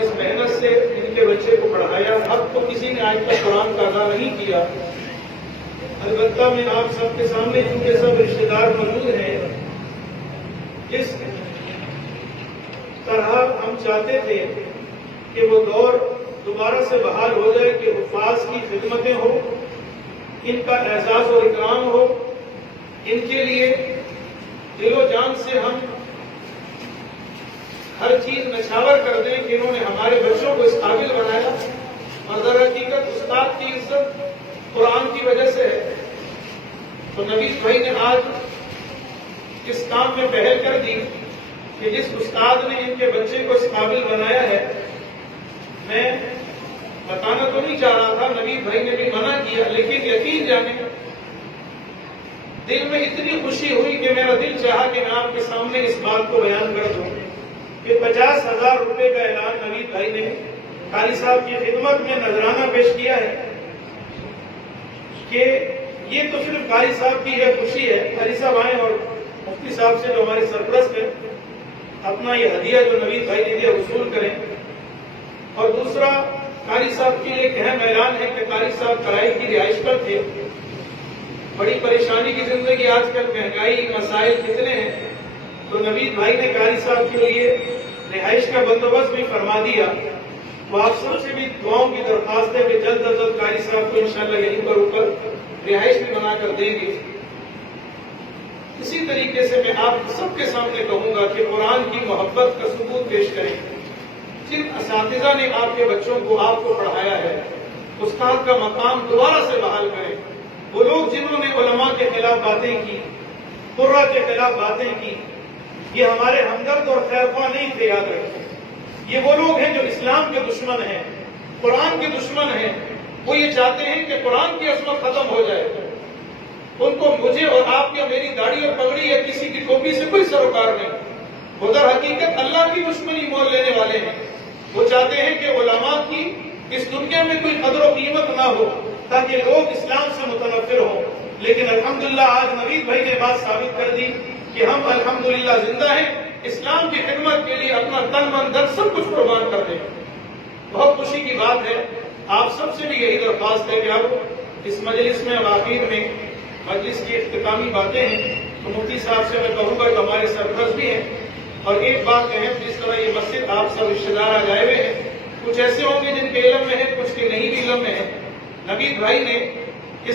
جس محنت سے ان کے بچے کو پڑھایا، اب تو کسی نے آج تک قرآن کا ادا نہیں کیا۔ البتہ میں آپ سب کے سامنے چونکہ سب رشتے دار موجود ہیں، جس طرح ہم چاہتے تھے کہ وہ دور دوبارہ سے بحال ہو جائے کہ حفاظ کی خدمتیں ہوں، ان کا اعزاز و اکرام ہو، ان کے لیے دل و جان سے ہم ہر چیز نچھاور کر دیں کہ انہوں نے ہمارے بچوں کو اس قابل بنایا، اور در حقیقت استاد کی عزت قرآن کی وجہ سے ہے۔ تو نوید بھائی نے آج اس کام میں پہل کر دی کہ جس استاد نے ان کے بچے کو اس قابل بنایا ہے، میں بتانا تو نہیں چاہ رہا تھا، نوید بھائی نے بھی منع کیا، لیکن یقین جانے دل میں اتنی خوشی ہوئی کہ میرا دل چاہا کہ میں آپ کے سامنے اس بات کو بیان کر دوں کہ 50,000 روپے کا اعلان نوید بھائی نے قاری صاحب کی خدمت میں نذرانہ پیش کیا ہے کہ یہ تو صرف قاری صاحب کی یہ خوشی ہے، قاری صاحب آئیں اور مفتی صاحب سے جو ہمارے سرپرست ہیں اپنا یہ ہدیہ جو نوید بھائی نے دیا وصول کریں۔ اور دوسرا قاری صاحب کے لیے ایک اہم اعلان ہے کہ قاری صاحب کرائے کی رہائش پر تھے، بڑی پریشانی کی زندگی، آج کل مہنگائی مسائل کتنے ہیں، تو نوید بھائی نے قاری صاحب کے لیے رہائش کا بندوبست بھی فرما دیا۔ تو آپ سب سے بھی دعاؤں کی درخواست ہے کہ جلد از جلد قاری صاحب کو انشاءاللہ یہیں پر اوپر رہائش بھی بنا کر دیں گے۔ اسی طریقے سے میں آپ سب کے سامنے کہوں گا کہ قرآن کی محبت کا ثبوت پیش کریں۔ جن اساتذہ نے آپ کے بچوں کو آپ کو پڑھایا ہے، استاد کا مقام دوبارہ سے بحال کریں۔ وہ لوگ جنہوں نے علماء کے خلاف باتیں کی، قرہ کے خلاف باتیں کی، یہ ہمارے ہمدرد اور خیرخواہ نہیں تھے، یاد رکھیں۔ یہ وہ لوگ ہیں جو اسلام کے دشمن ہیں، قرآن کے دشمن ہیں۔ وہ یہ چاہتے ہیں کہ قرآن کی عظمت ختم ہو جائے۔ ان کو مجھے اور آپ کی میری داڑھی اور پگڑی یا کسی کی ٹوپی سے کوئی سروکار نہیں۔ وہ در حقیقت اللہ کی دشمنی مول لینے والے ہیں۔ وہ چاہتے ہیں کہ علماء کی اس دنیا میں کوئی قدر و قیمت نہ ہو تاکہ لوگ اسلام سے متنفر ہوں۔ لیکن الحمدللہ آج نوید بھائی نے بات ثابت کر دی کہ ہم الحمدللہ زندہ ہیں، اسلام کی خدمت کے لیے اپنا تن من دھن سب کچھ قربان کر دیں۔ بہت خوشی کی بات ہے، آپ سب سے بھی یہی درخواست ہے کہ اب اس مجلس میں آخر میں مجلس کی اختتامی باتیں ہیں، تو مفتی صاحب سے میں کہوں گا کہ ہمارے سرپرست بھی ہیں، اور ایک بات اہم، جس طرح یہ مسجد آپ سب رشتے دار آ جائے ہوئے ہیں، کچھ ایسے ہوں گے جن کے علم میں ہے، کچھ کے نہیں بھی علم میں ہے۔ نوید بھائی نے